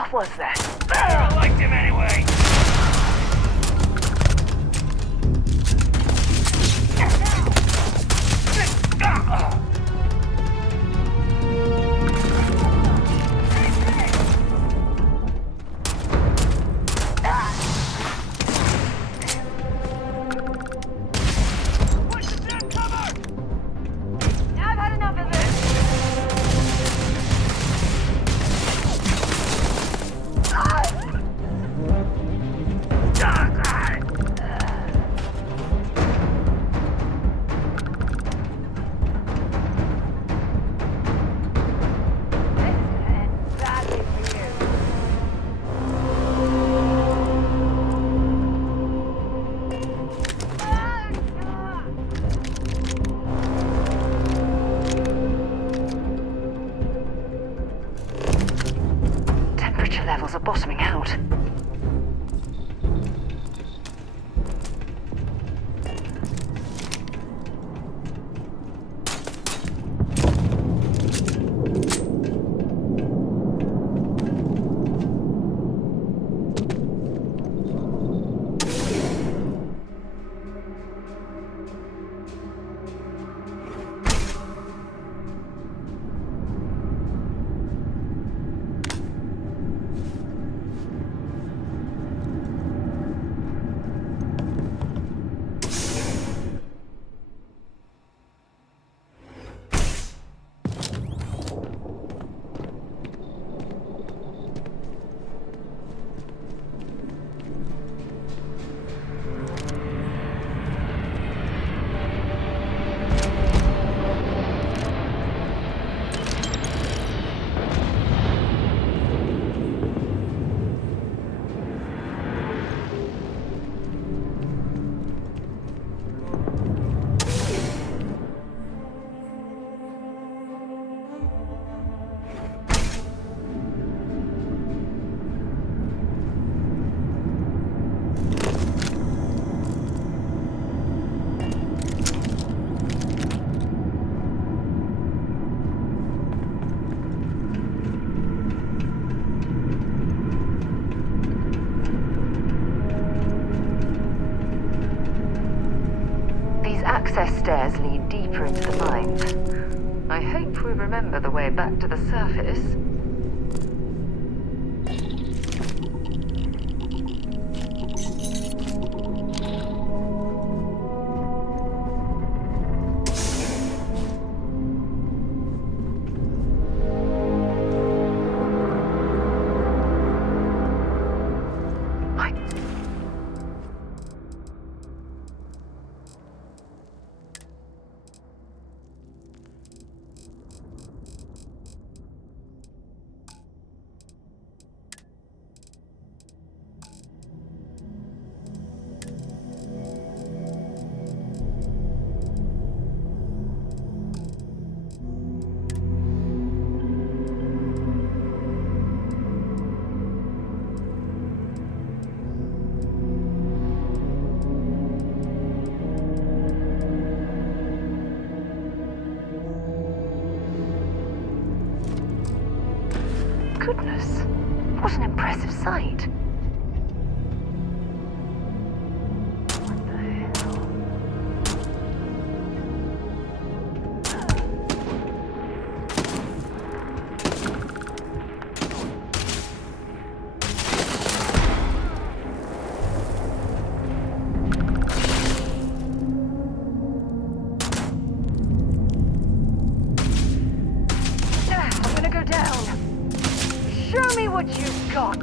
What was that? I liked him anyway! Levels are bottoming out. Access stairs lead deeper into the mines. I hope we remember the way back to the surface. Goodness, what an impressive sight. What the hell? I'm gonna go down. Show me what you've got!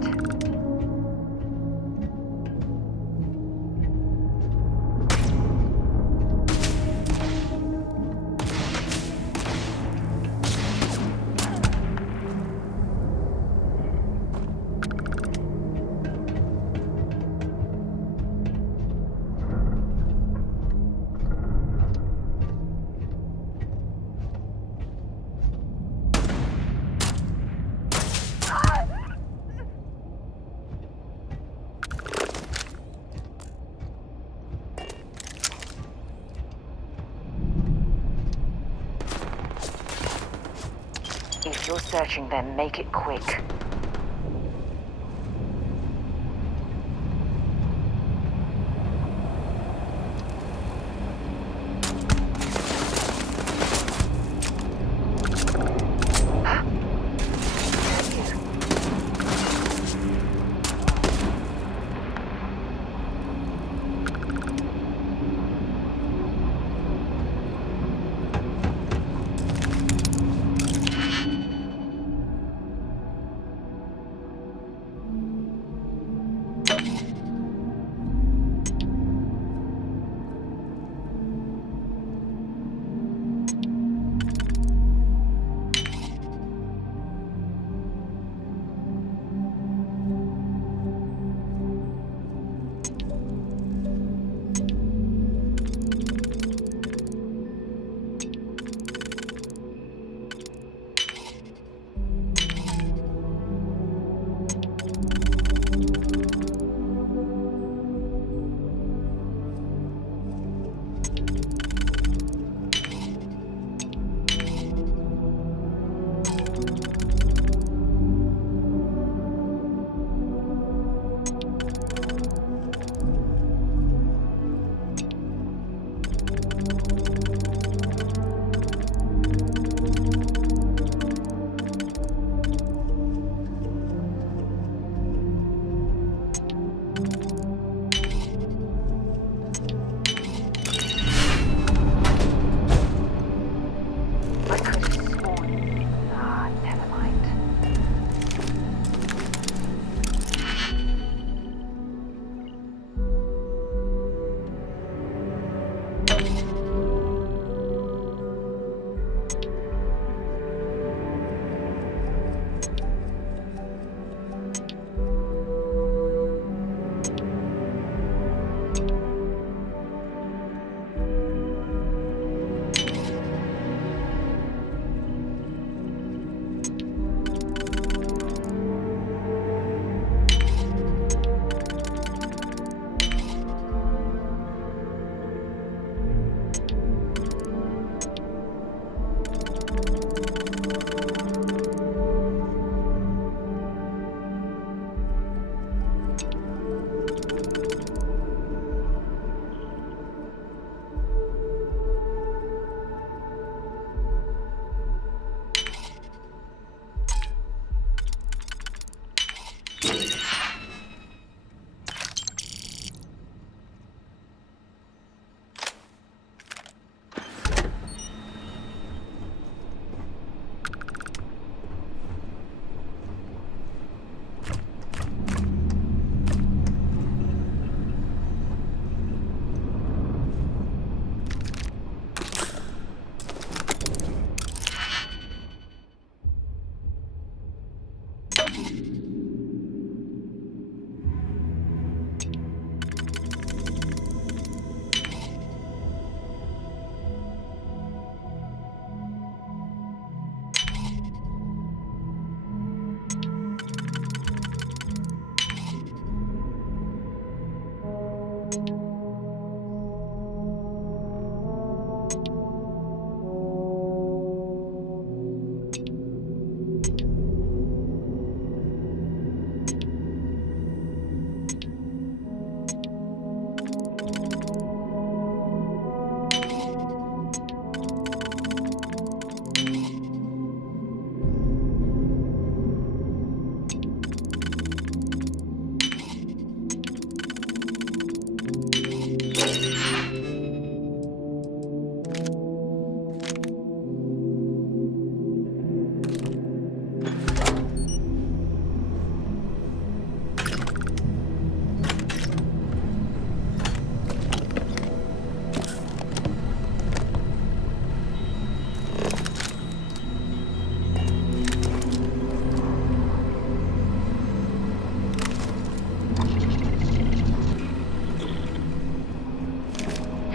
If you're searching them, make it quick.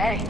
Hey.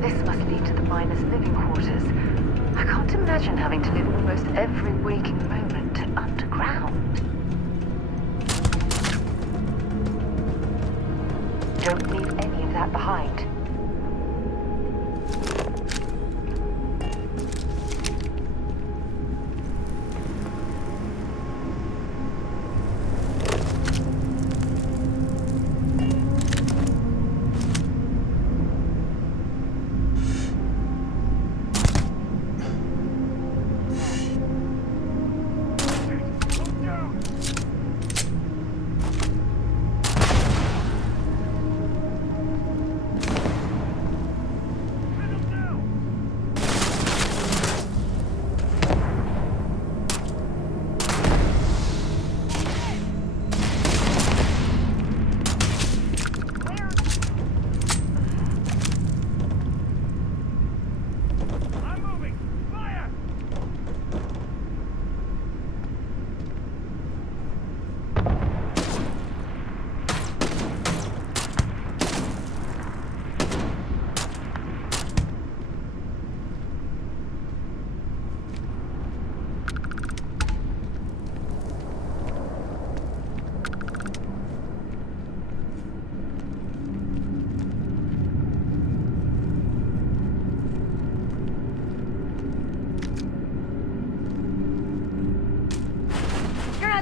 This must lead to the miners' living quarters. I can't imagine having to live almost every waking moment underground. Don't leave any of that behind.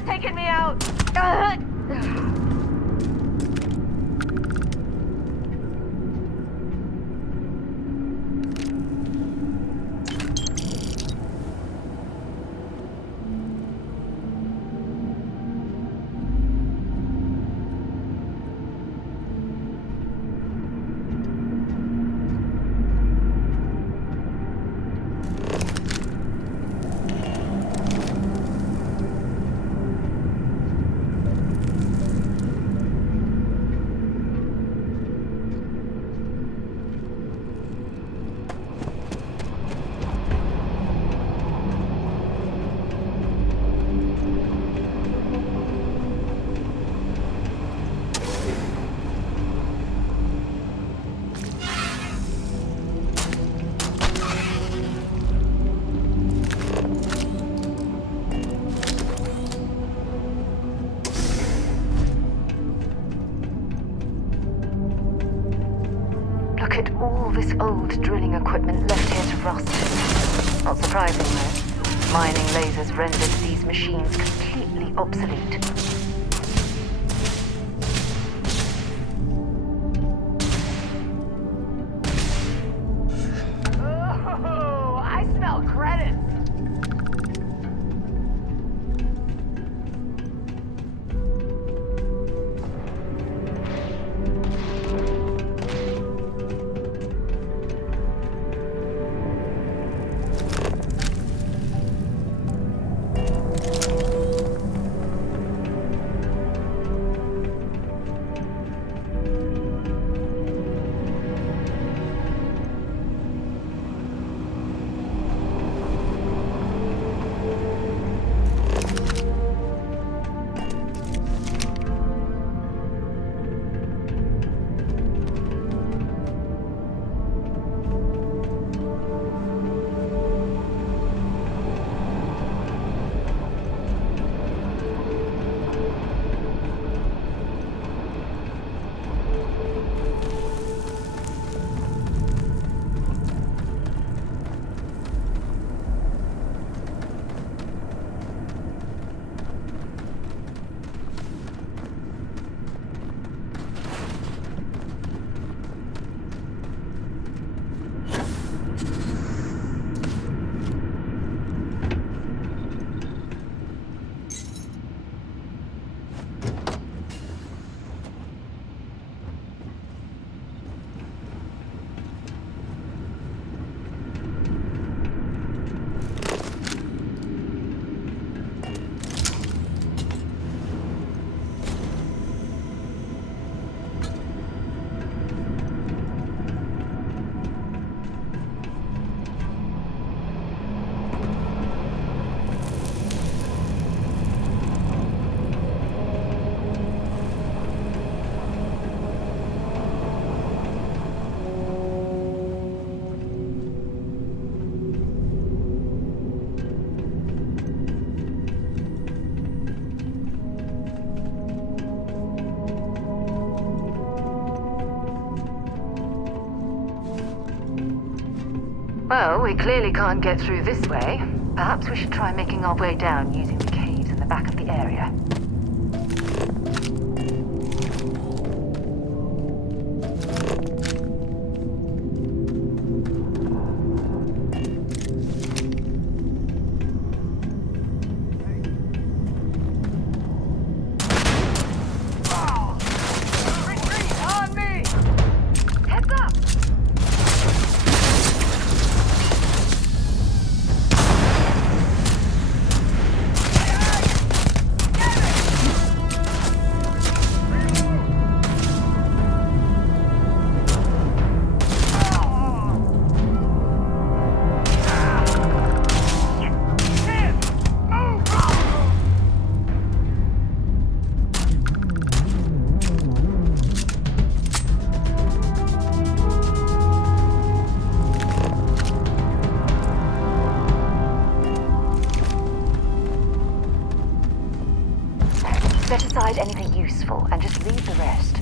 Taking me out. at all this old drilling equipment left here to rust. Not surprising, though. Mining lasers rendered these machines completely obsolete. Oh, I smell credits. Well, we clearly can't get through this way. Perhaps we should try making our way down using the caves in the back of the area. Set aside anything useful and just leave the rest.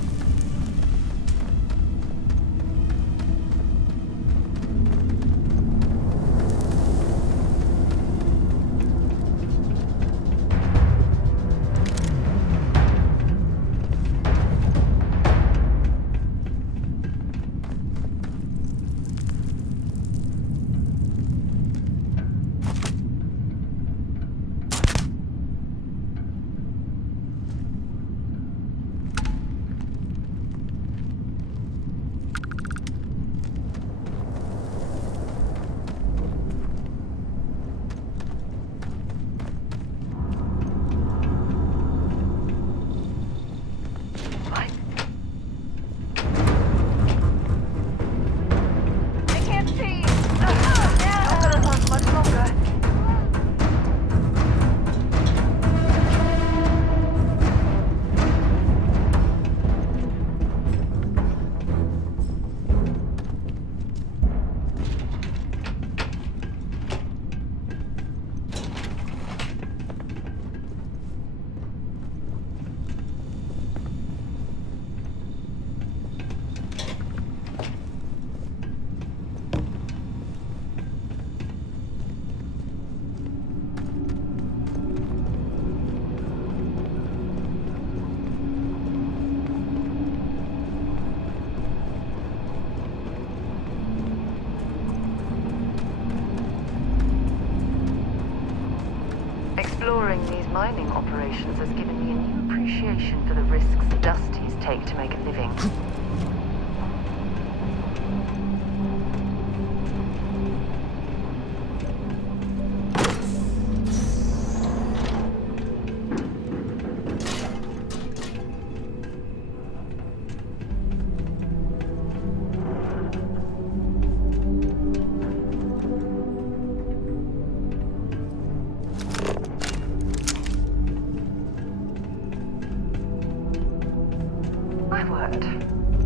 Exploring these mining operations has given me a new appreciation for the risks Dusties take to make a living.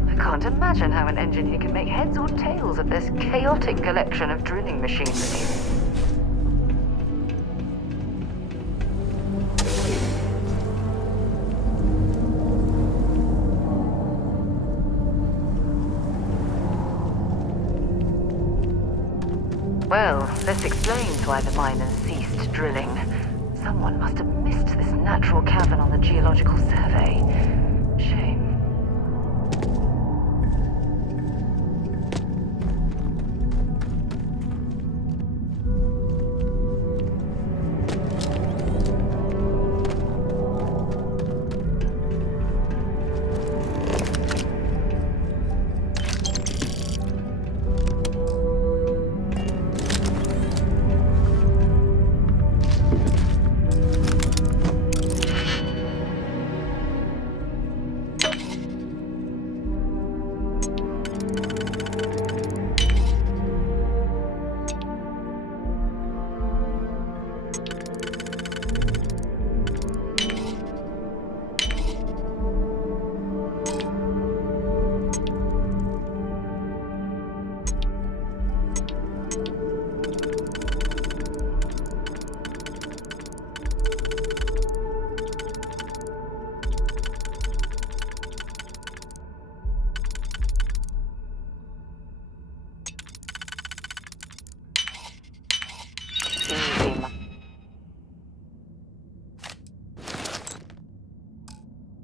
I can't imagine how an engineer can make heads or tails of this chaotic collection of drilling machinery. Well, this explains why the miners ceased drilling. Someone must have missed this natural cavern on the geological survey. Shame.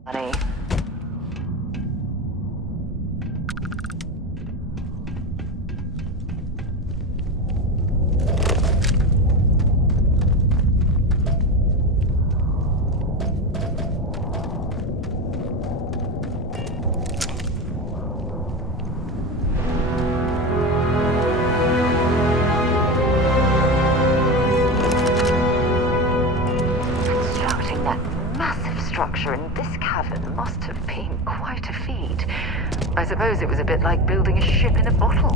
Money. Constructing that massive structure in this cavern must have been quite a feat. I suppose it was a bit like building a ship in a bottle.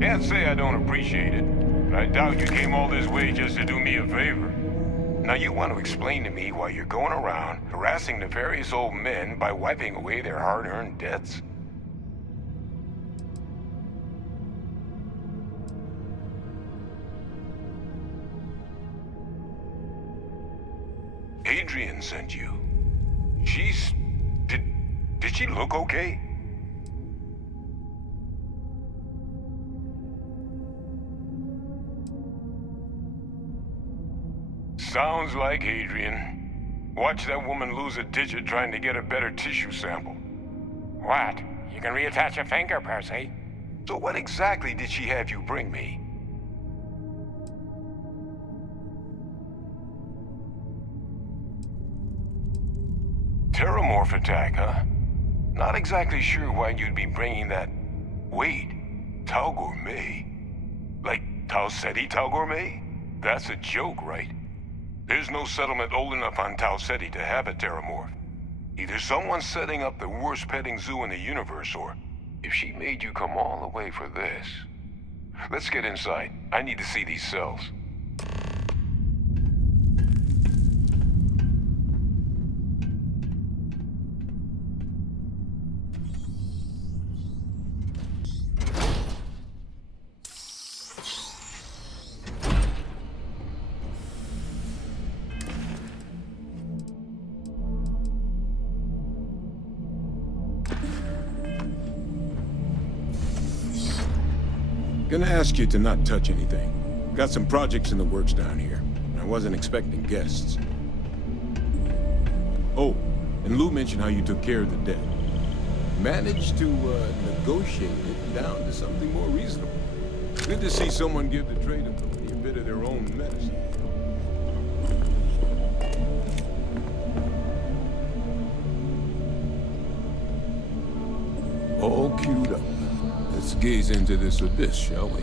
Can't say I don't appreciate it, but I doubt you came all this way just to do me a favor. Now you want to explain to me why you're going around harassing nefarious old men by wiping away their hard-earned debts? Adrian sent you. Did she look okay? Sounds like Adrian. Watch that woman lose a digit trying to get a better tissue sample. What? You can reattach a finger, Percy. So what exactly did she have you bring me? Terramorph attack, huh? Not exactly sure why you'd be bringing that... Wait, Tau Gourmet? Like, Tau Ceti, Tau Gourmet? That's a joke, right? There's no settlement old enough on Tau Ceti to have a terramorph. Either someone's setting up the worst petting zoo in the universe, or if she made you come all the way for this. Let's get inside. I need to see these cells. Gonna ask you to not touch anything. Got some projects in the works down here. I wasn't expecting guests. Oh, and Lou mentioned how you took care of the debt. Managed to negotiate it down to something more reasonable. Good to see someone give the trade authority a bit of their own medicine. All queued up. Let's gaze into this abyss, shall we?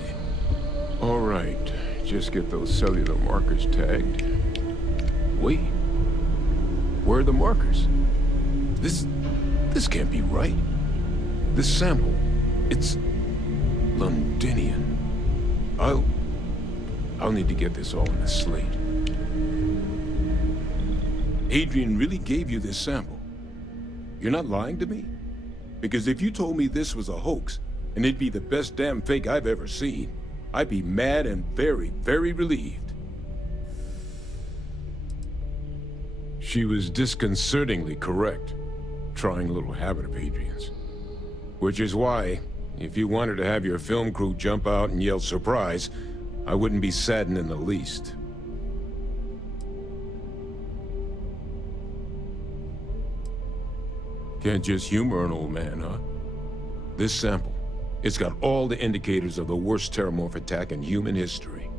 All right, just get those cellular markers tagged. Wait, where are the markers? This can't be right. This sample, it's Londinian. I'll need to get this all in a slate. Adrian really gave you this sample. You're not lying to me? Because if you told me this was a hoax, and it'd be the best damn fake I've ever seen, I'd be mad and very, very relieved. She was disconcertingly correct, trying a little habit of Adrian's. Which is why, if you wanted to have your film crew jump out and yell surprise, I wouldn't be saddened in the least. Can't just humor an old man, huh? This sample, it's got all the indicators of the worst terramorph attack in human history.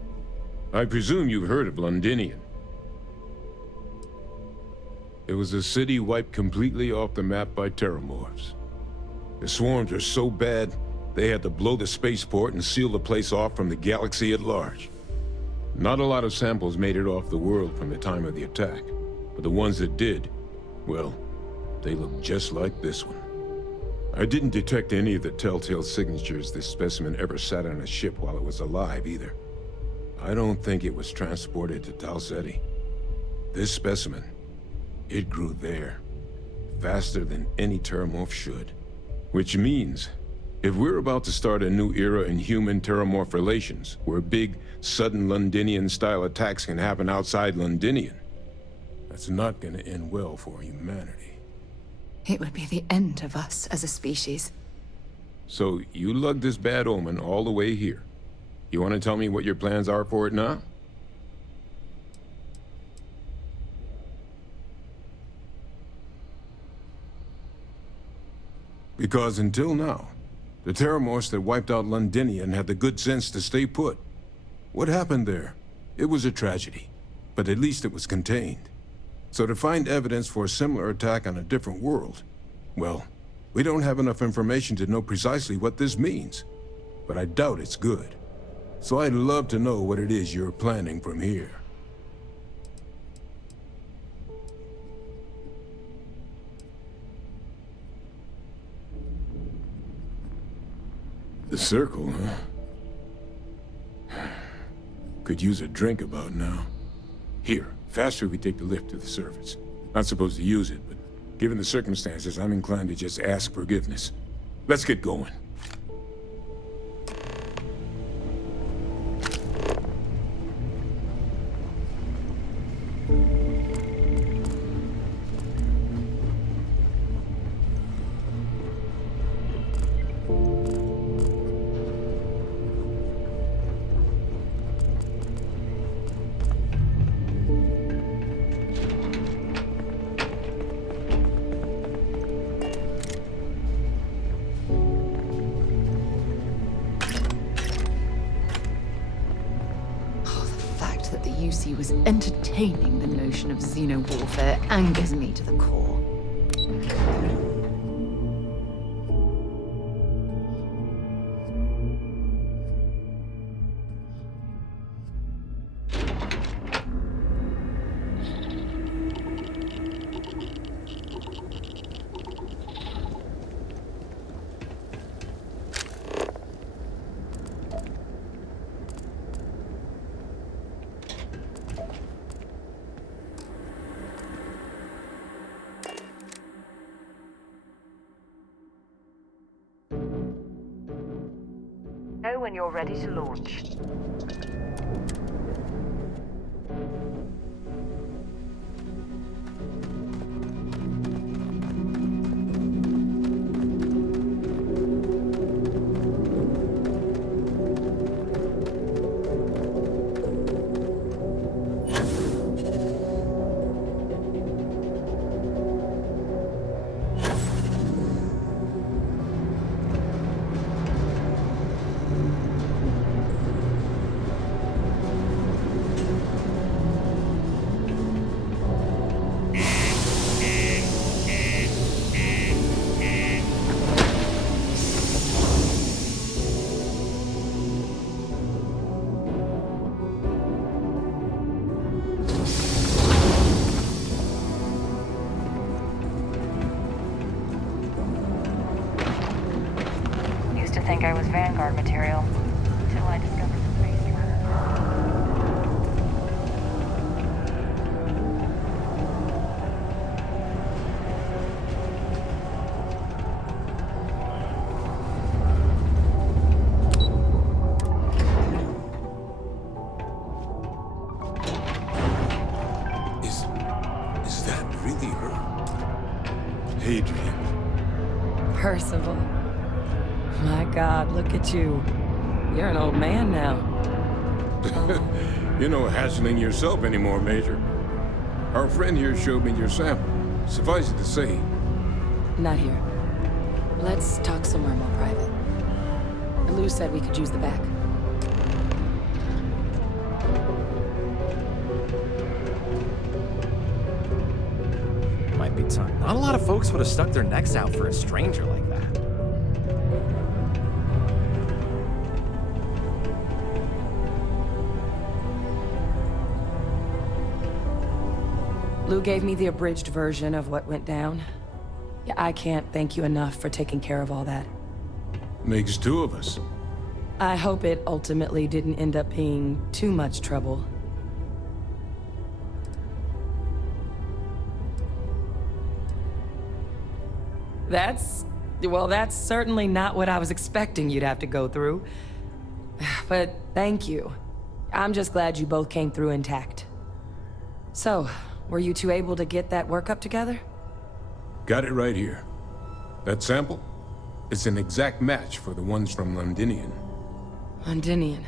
I presume you've heard of Londinian. It was a city wiped completely off the map by terramorphs. The swarms were so bad, they had to blow the spaceport and seal the place off from the galaxy at large. Not a lot of samples made it off the world from the time of the attack, but the ones that did, well, they look just like this one. I didn't detect any of the telltale signatures this specimen ever sat on a ship while it was alive, either. I don't think it was transported to Tau Ceti. This specimen, it grew there, faster than any terramorph should. Which means, if we're about to start a new era in human-terramorph relations, where big, sudden Londinian-style attacks can happen outside Londinian, that's not gonna end well for humanity. It would be the end of us as a species. So, you lugged this bad omen all the way here. You want to tell me what your plans are for it now? Because until now, the terramorphs that wiped out Londinian had the good sense to stay put. What happened there? It was a tragedy, but at least it was contained. So to find evidence for a similar attack on a different world, well, we don't have enough information to know precisely what this means. But I doubt it's good. So I'd love to know what it is you're planning from here. The circle, huh? Could use a drink about now. Here, faster we take the lift to the surface. Not supposed to use it, but given the circumstances, I'm inclined to just ask forgiveness. Let's get going. UC was entertaining the notion of xeno-warfare angers me to the core. when you're ready to launch. I think I was Vanguard material, until I discovered the space runner. Is that really her? Adrian. Percival. My God, look at you. You're an old man now. You're no hassling yourself anymore, Major. Our friend here showed me your sample. Suffice it to say... Not here. Let's talk somewhere more private. Lou said we could use the back. Might be time. Not a lot of folks would have stuck their necks out for a stranger like that. Lou gave me the abridged version of what went down. Yeah, I can't thank you enough for taking care of all that. Makes two of us. I hope it ultimately didn't end up being too much trouble. Well, that's certainly not what I was expecting you'd have to go through. But thank you. I'm just glad you both came through intact. So, were you two able to get that workup together? Got it right here. That sample? It's an exact match for the ones from Londinian. Londinian.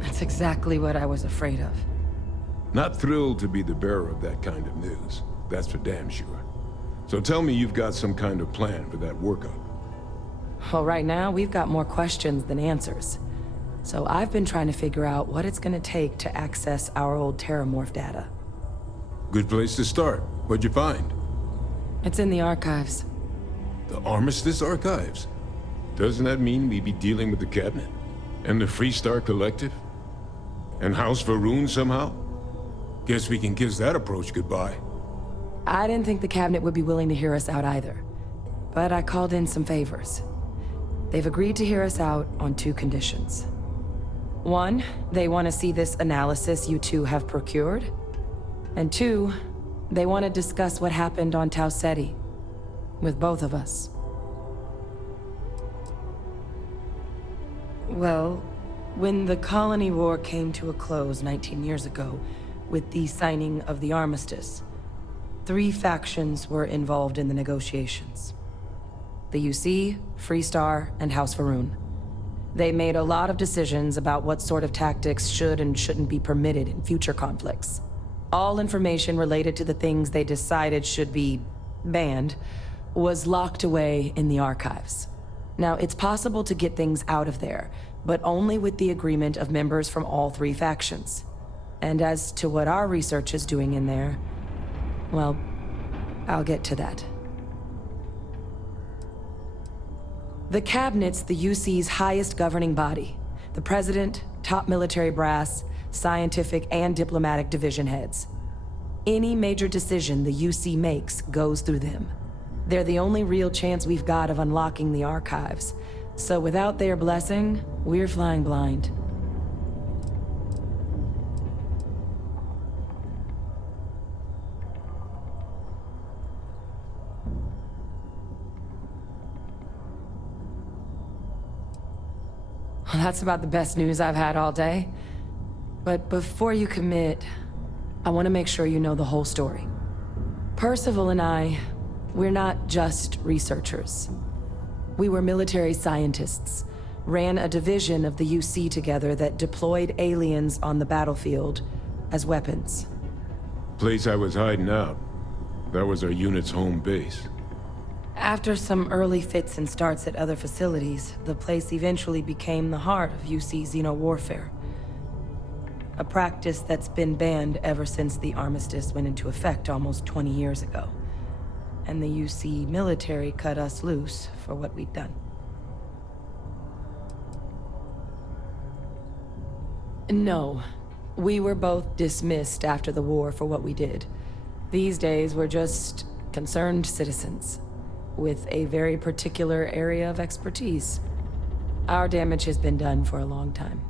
That's exactly what I was afraid of. Not thrilled to be the bearer of that kind of news. That's for damn sure. So tell me you've got some kind of plan for that workup. Well, right now, we've got more questions than answers. So I've been trying to figure out what it's gonna take to access our old Terramorph data. Good place to start. What'd you find? It's in the archives. The Armistice Archives? Doesn't that mean we'd be dealing with the Cabinet? And the Freestar Collective? And House Varun somehow? Guess we can kiss that approach goodbye. I didn't think the Cabinet would be willing to hear us out either. But I called in some favors. They've agreed to hear us out on two conditions. One, they want to see this analysis you two have procured. And two, they want to discuss what happened on Tau Ceti. With both of us. Well, when the colony war came to a close 19 years ago, with the signing of the armistice, 3 factions were involved in the negotiations. The UC, Freestar, and House Varun. They made a lot of decisions about what sort of tactics should and shouldn't be permitted in future conflicts. All information related to the things they decided should be banned was locked away in the archives. Now, it's possible to get things out of there, but only with the agreement of members from all 3 factions. And as to what our research is doing in there, well, I'll get to that. The Cabinet's the UC's highest governing body. The President, top military brass, scientific and diplomatic division heads. Any major decision the UC makes goes through them. They're the only real chance we've got of unlocking the archives. So without their blessing, we're flying blind. Well, that's about the best news I've had all day. But before you commit, I want to make sure you know the whole story. Percival and I, we're not just researchers. We were military scientists, ran a division of the UC together that deployed aliens on the battlefield as weapons. Place I was hiding out. That was our unit's home base. After some early fits and starts at other facilities, the place eventually became the heart of UC xeno-warfare. A practice that's been banned ever since the armistice went into effect almost 20 years ago. And the UC military cut us loose for what we'd done. No. We were both dismissed after the war for what we did. These days, we're just concerned citizens with a very particular area of expertise. Our damage has been done for a long time.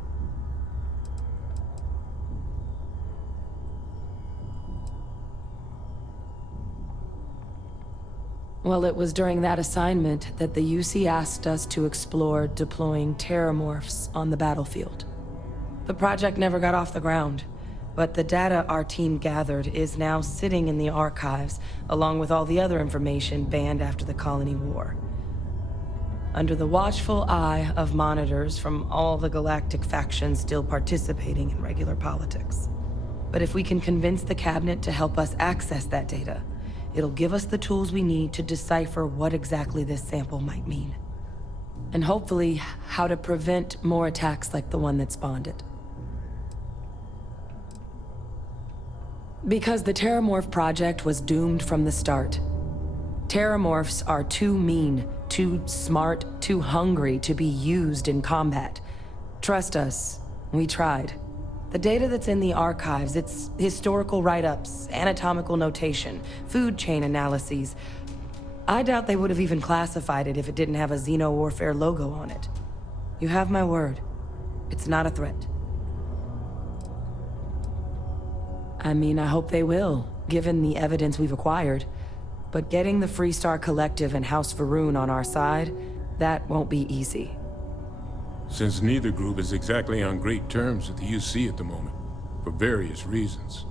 Well, it was during that assignment that the UC asked us to explore deploying terramorphs on the battlefield. The project never got off the ground, but the data our team gathered is now sitting in the archives, along with all the other information banned after the Colony War. Under the watchful eye of monitors from all the galactic factions still participating in regular politics. But if we can convince the cabinet to help us access that data, it'll give us the tools we need to decipher what exactly this sample might mean. And hopefully, how to prevent more attacks like the one that spawned it. Because the Terramorph project was doomed from the start. Terramorphs are too mean, too smart, too hungry to be used in combat. Trust us, we tried. The data that's in the archives, it's historical write-ups, anatomical notation, food chain analyses. I doubt they would have even classified it if it didn't have a Xeno-warfare logo on it. You have my word. It's not a threat. I mean, I hope they will, given the evidence we've acquired. But getting the Freestar Collective and House Varun on our side, that won't be easy. Since neither group is exactly on great terms with the UC at the moment, for various reasons.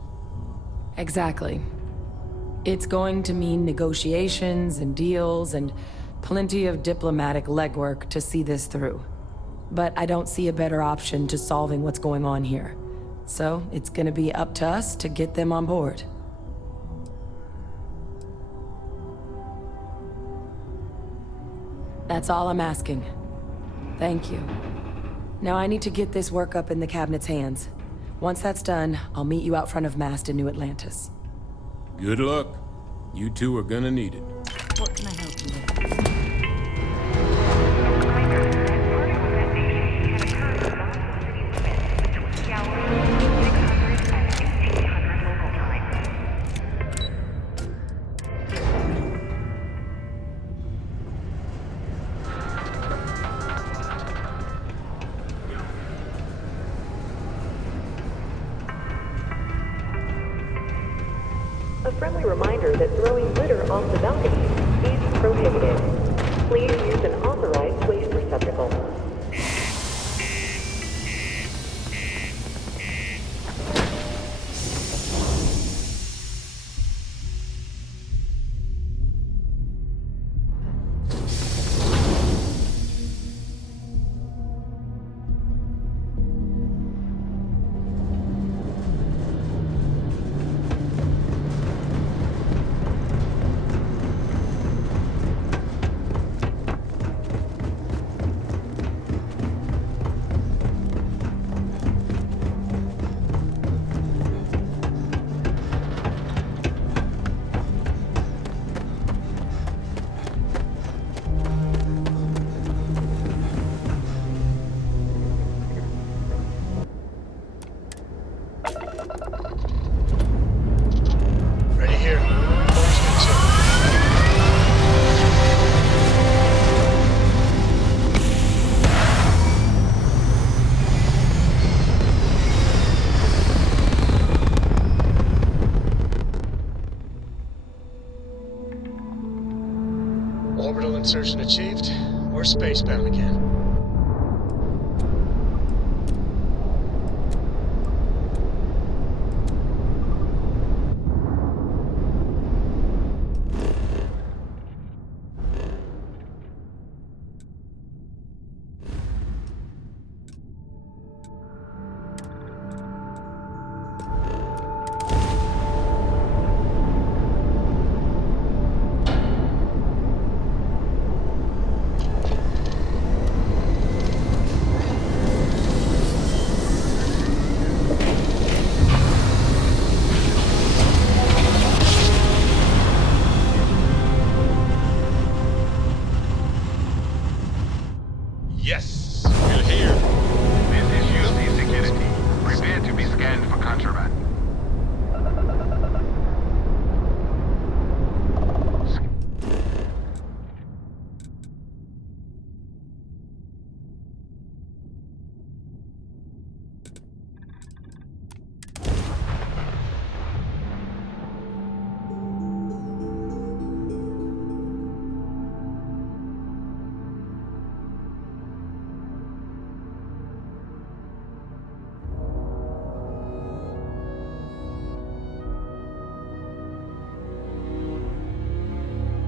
Exactly. It's going to mean negotiations and deals and plenty of diplomatic legwork to see this through. But I don't see a better option to solving what's going on here. So it's gonna be up to us to get them on board. That's all I'm asking. Thank you. Now I need to get this work up in the cabinet's hands. Once that's done, I'll meet you out front of Mast in New Atlantis. Good luck. You two are gonna need it. What can I help you with? A friendly reminder that throwing litter off the balcony is prohibited. Please use an authorized waste receptacle. Ready here. Horseman 2. Orbital insertion achieved. We're spacebound again.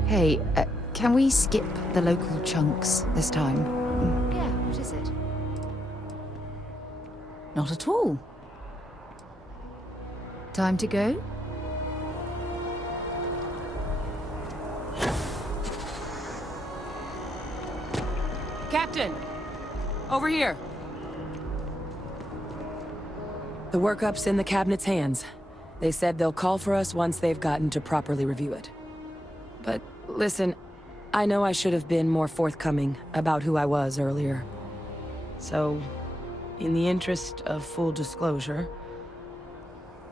Hey, can we skip the local chunks this time? Yeah, what is it? Not at all. Time to go? Captain! Over here! The workup's in the cabinet's hands. They said they'll call for us once they've gotten to properly review it. But listen, I know I should have been more forthcoming about who I was earlier. So, in the interest of full disclosure,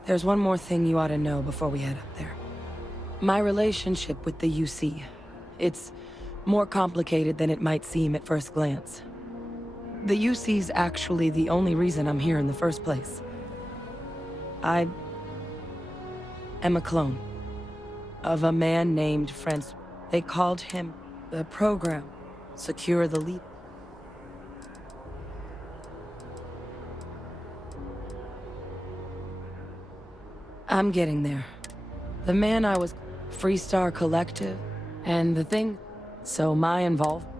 there's one more thing you ought to know before we head up there. My relationship with the UC. It's more complicated than it might seem at first glance. The UC's actually the only reason I'm here in the first place. I am a clone of a man named Franz. They called him the program. Secure the lead. I'm getting there. The man I was, Freestar Collective, and the thing, so my involvement.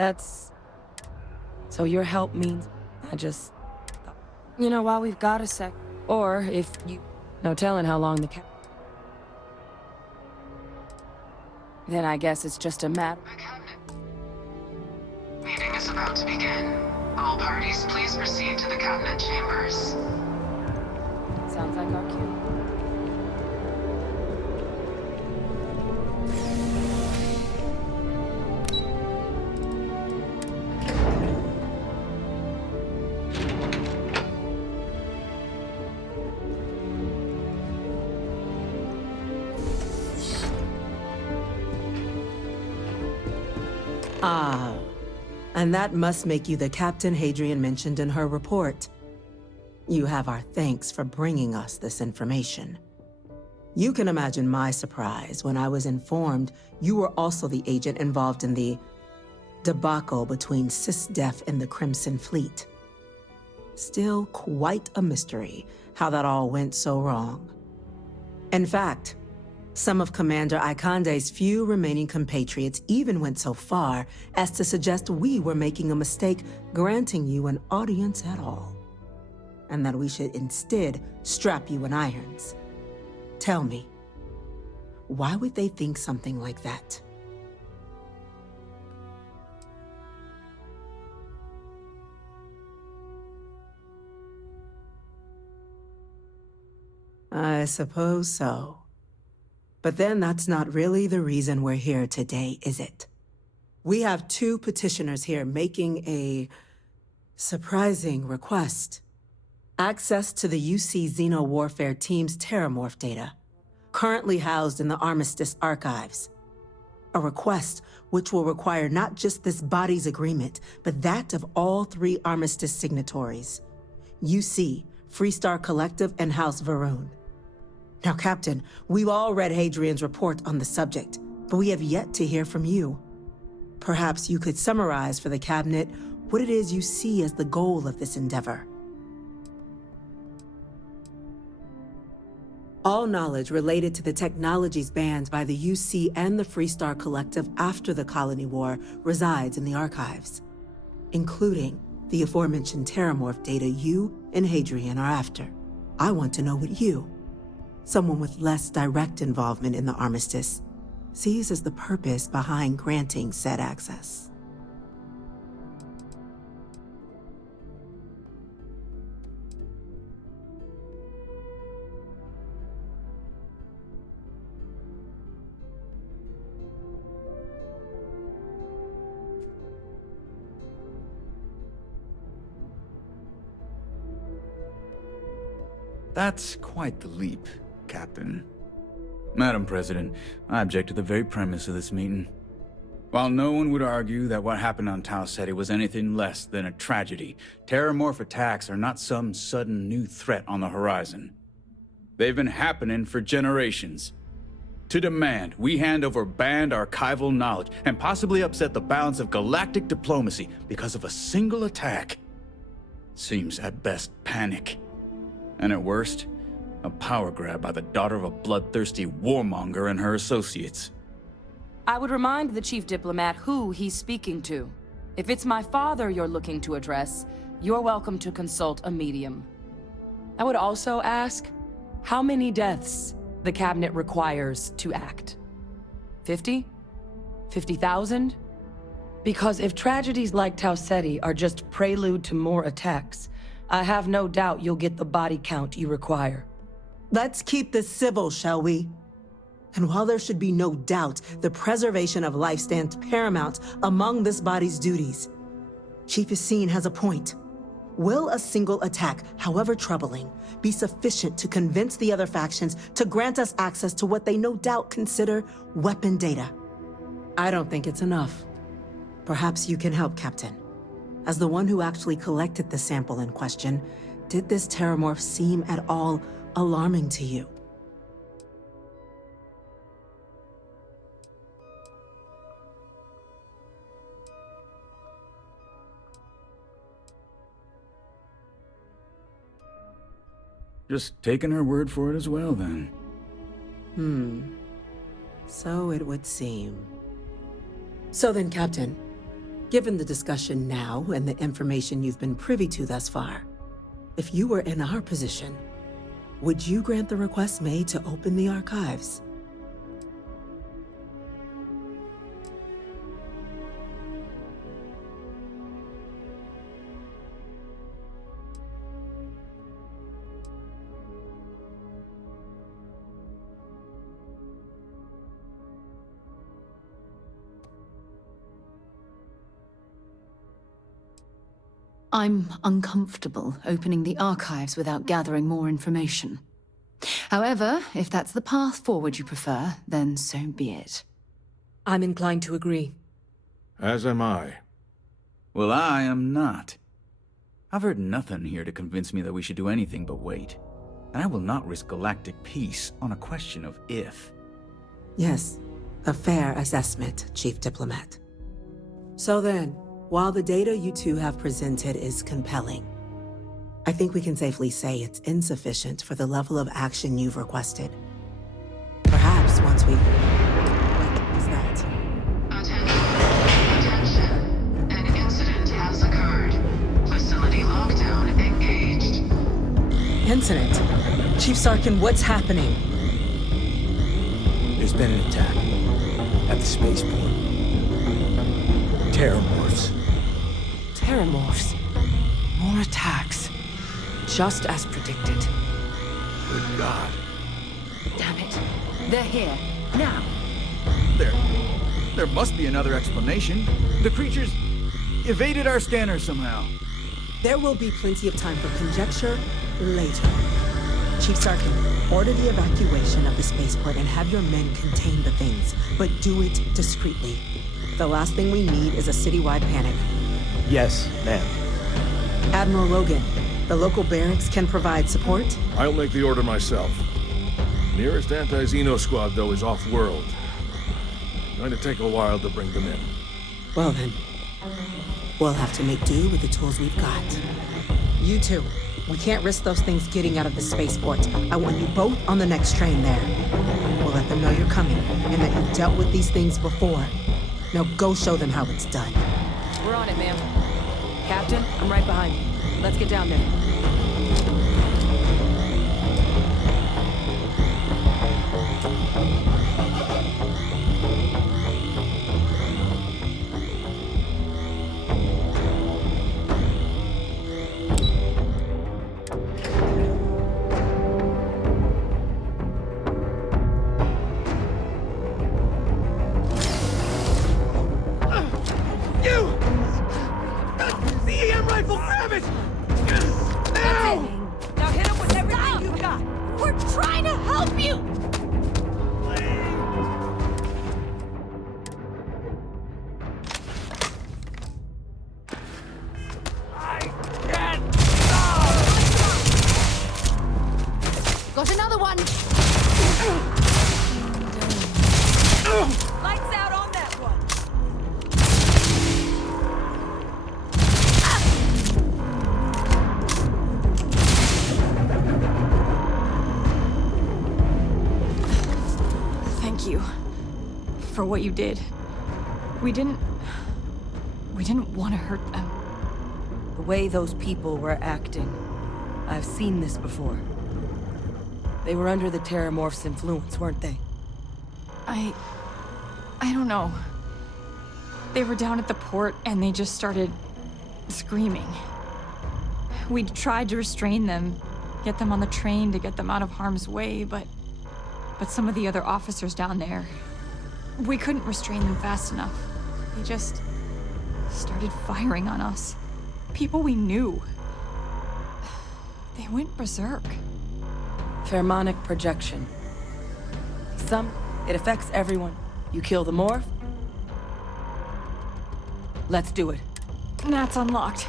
That's... So your help means... I just... You know, while we've got a sec... Or if you... No telling how long the Then I guess it's just a matter... The cabinet. Meeting is about to begin. All parties, please proceed to the cabinet chambers. Sounds like our cue. Ah, and that must make you the Captain Hadrian mentioned in her report. You have our thanks for bringing us this information. You can imagine my surprise when I was informed you were also the agent involved in the debacle between SysDef and the Crimson Fleet. Still quite a mystery how that all went so wrong. In fact, some of Commander Ikande's few remaining compatriots even went so far as to suggest we were making a mistake granting you an audience at all, and that we should instead strap you in irons. Tell me, why would they think something like that? I suppose so. But then that's not really the reason we're here today, is it? We have two petitioners here making a surprising request. Access to the UC Xeno Warfare Team's Terramorph data, currently housed in the Armistice archives. A request which will require not just this body's agreement, but that of all three Armistice signatories. UC, Freestar Collective, and House Varun. Now, Captain, we've all read Hadrian's report on the subject, but we have yet to hear from you. Perhaps you could summarize for the Cabinet what it is you see as the goal of this endeavor. All knowledge related to the technologies banned by the UC and the Freestar Collective after the Colony War resides in the archives, including the aforementioned Terramorph data you and Hadrian are after. I want to know what you, someone with less direct involvement in the Armistice, sees as the purpose behind granting said access. That's quite the leap, Captain. Madam President, I object to the very premise of this meeting. While no one would argue that what happened on Tau Ceti was anything less than a tragedy, Terramorph attacks are not some sudden new threat on the horizon. They've been happening for generations. To demand we hand over banned archival knowledge and possibly upset the balance of galactic diplomacy because of a single attack seems at best panic. And at worst, a power grab by the daughter of a bloodthirsty warmonger and her associates. I would remind the chief diplomat who he's speaking to. If it's my father you're looking to address, you're welcome to consult a medium. I would also ask how many deaths the cabinet requires to act. 50? 50,000? Because if tragedies like Tau Ceti are just prelude to more attacks, I have no doubt you'll get the body count you require. Let's keep this civil, shall we? And while there should be no doubt the preservation of life stands paramount among this body's duties, Chief Yassine has a point. Will a single attack, however troubling, be sufficient to convince the other factions to grant us access to what they no doubt consider weapon data? I don't think it's enough. Perhaps you can help, Captain. As the one who actually collected the sample in question, did this terramorph seem at all alarming to you? Just taking her word for it as well, then. So it would seem. So then, Captain, given the discussion now and the information you've been privy to thus far, if you were in our position, would you grant the request made to open the archives? I'm uncomfortable opening the archives without gathering more information. However, if that's the path forward you prefer, then so be it. I'm inclined to agree. As am I. Well, I am not. I've heard nothing here to convince me that we should do anything but wait. And I will not risk galactic peace on a question of if. Yes, a fair assessment, Chief Diplomat. So then, while the data you two have presented is compelling, I think we can safely say it's insufficient for the level of action you've requested. Perhaps once we've... What is that? Attention. An incident has occurred. Facility lockdown engaged. Incident? Chief Sarkin, what's happening? There's been an attack at the spaceport. Terramorphs. Terramorphs. More attacks. Just as predicted. Good God. Damn it. They're here. Now. There must be another explanation. The creatures evaded our scanner somehow. There will be plenty of time for conjecture later. Chief Sarkin, order the evacuation of the spaceport and have your men contain the things, but do it discreetly. The last thing we need is a citywide panic. Yes, ma'am. Admiral Logan, the local barracks can provide support? I'll make the order myself. Nearest anti-Xeno squad, though, is off-world. Going to take a while to bring them in. Well then, we'll have to make do with the tools we've got. You two, we can't risk those things getting out of the spaceport. I want you both on the next train there. We'll let them know you're coming and that you've dealt with these things before. Now go show them how it's done. We're on it, ma'am. Captain, I'm right behind you. Let's get down there. Got another one! Lights out on that one! Thank you for what you did. We didn't want to hurt them. The way those people were acting, I've seen this before. They were under the Terramorph's influence, weren't they? I don't know. They were down at the port and they just started screaming. We tried to restrain them, get them on the train to get them out of harm's way, but some of the other officers down there, we couldn't restrain them fast enough. They just started firing on us. People we knew. They went berserk. Pheromonic projection. It affects everyone. You kill the morph. Let's do it. That's unlocked.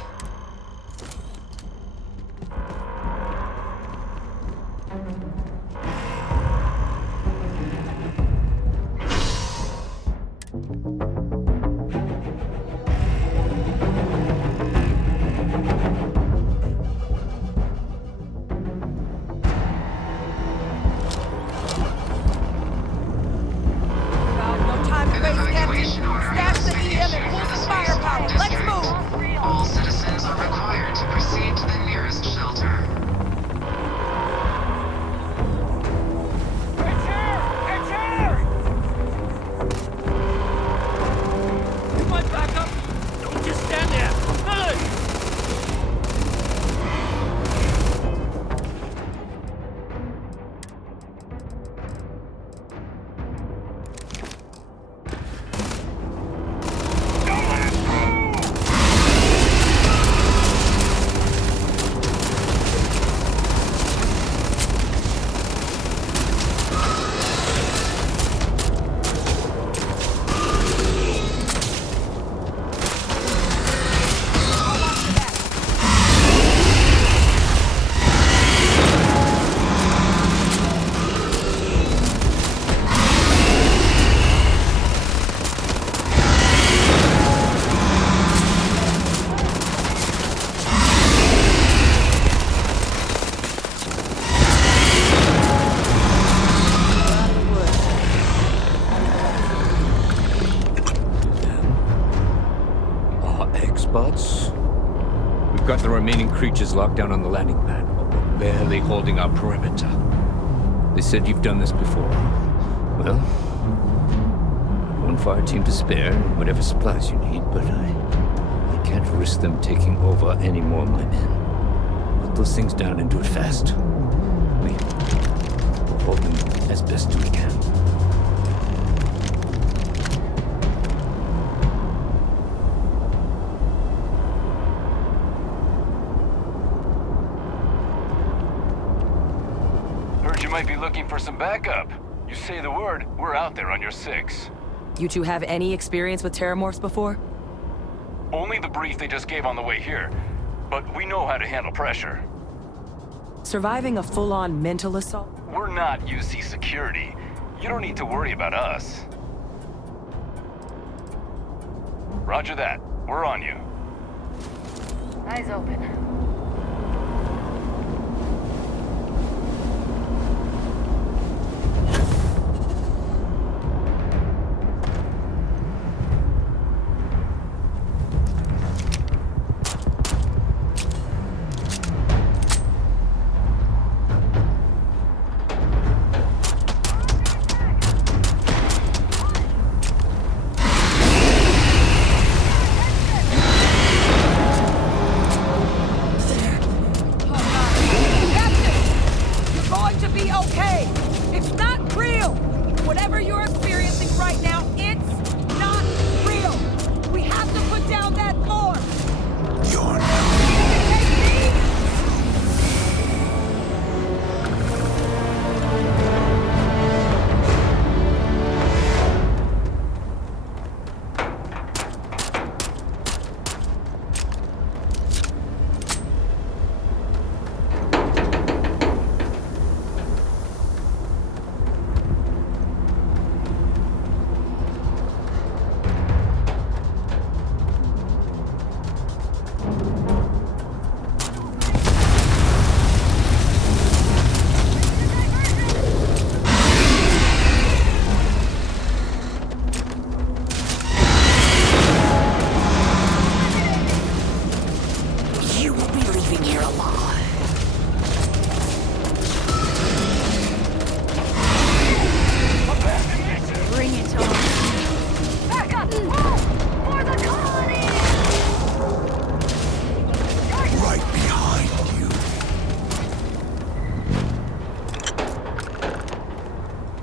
All citizens are required to proceed to the nearest shelter. Come on, back up! Don't just stand there! Good! We've got the remaining creatures locked down on the landing pad, but we're barely holding our perimeter. They said you've done this before. Well, one fire team to spare, and whatever supplies you need, but I can't risk them taking over any more of my men. Put those things down and do it fast. We'll hold them as best we can. Might be looking for some backup. You say the word, we're out there on your 6. You two have any experience with Terramorphs before? Only the brief they just gave on the way here, but we know how to handle pressure. Surviving a full-on mental assault? We're not UC security. You don't need to worry about us. Roger that. We're on you. Eyes open.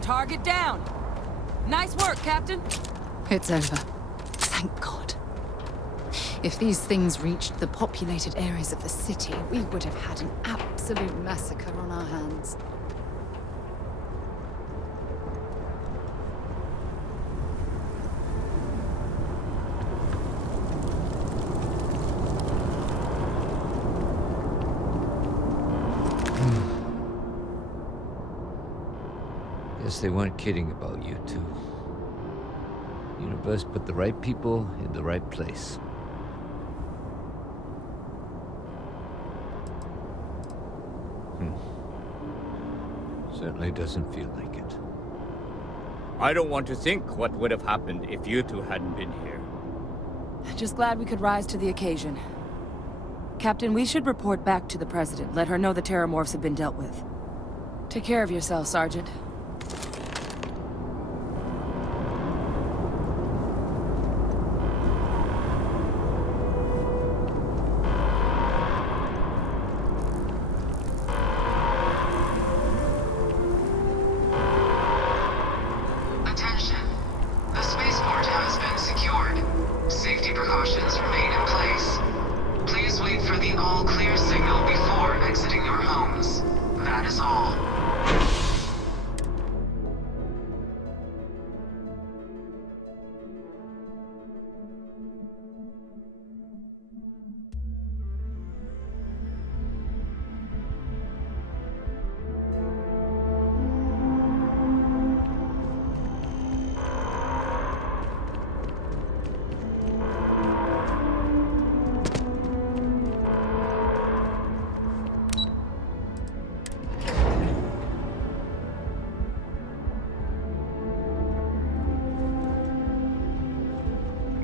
Target down. Nice work, Captain. It's over. Thank God. If these things reached the populated areas of the city, we would have had an absolute massacre on our hands. Guess they weren't kidding about you two. Universe put the right people in the right place. Certainly doesn't feel like it. I don't want to think what would have happened if you two hadn't been here. Just glad we could rise to the occasion. Captain, we should report back to the President. Let her know the Terramorphs have been dealt with. Take care of yourself, Sergeant.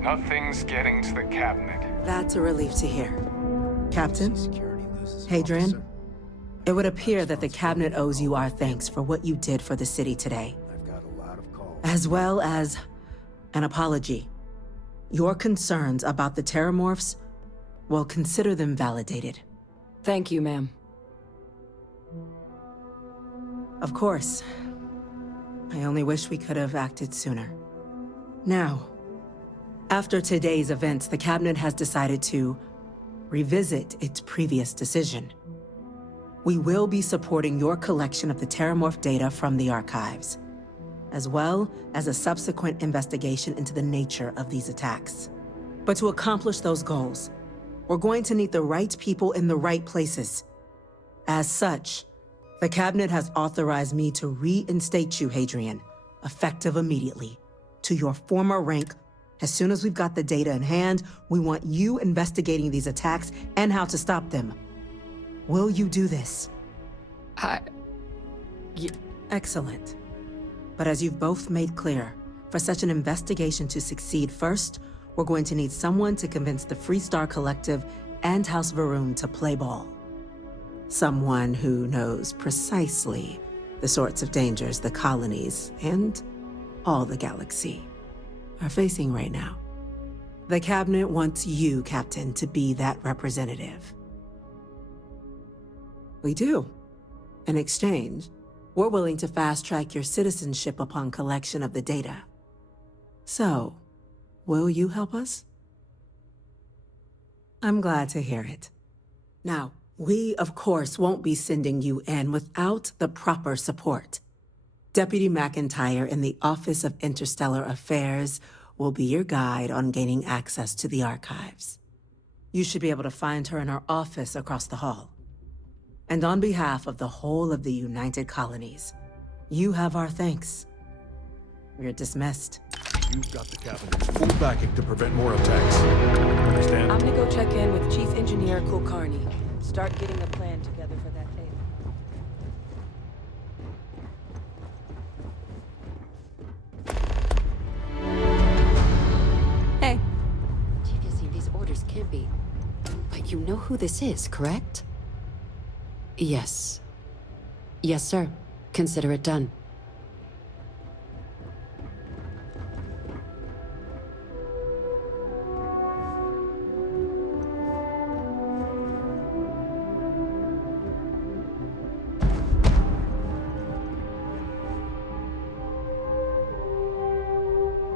Nothing's getting to the cabinet. That's a relief to hear. Captain? Hadrian? It would appear that the cabinet owes you our thanks for what you did for the city today. As well as an apology. Your concerns about the Terramorphs, well, consider them validated. Thank you, ma'am. Of course. I only wish we could have acted sooner. Now, after today's events, the Cabinet has decided to revisit its previous decision. We will be supporting your collection of the Terramorph data from the archives, as well as a subsequent investigation into the nature of these attacks. But to accomplish those goals, we're going to need the right people in the right places. As such, the Cabinet has authorized me to reinstate you, Hadrian, effective immediately, to your former rank. As soon as we've got the data in hand, we want you investigating these attacks and how to stop them. Will you do this? Excellent. But as you've both made clear, for such an investigation to succeed, first, we're going to need someone to convince the Freestar Collective and House Varun to play ball. Someone who knows precisely the sorts of dangers the colonies and all the galaxy are facing right now. The Cabinet wants you, Captain, to be that representative. We do. In exchange, we're willing to fast-track your citizenship upon collection of the data. So, will you help us? I'm glad to hear it. Now, we, of course, won't be sending you in without the proper support. Deputy McIntyre in the Office of Interstellar Affairs will be your guide on gaining access to the archives. You should be able to find her in her office across the hall. And on behalf of the whole of the United Colonies, you have our thanks. You're dismissed. You've got the Cabinet's full backing to prevent more attacks. Understand? I'm gonna go check in with Chief Engineer Kulkarni. Start getting a plan together for that data. Hey. Chief Yassine, these orders can't be... But you know who this is, correct? Yes. Yes, sir. Consider it done.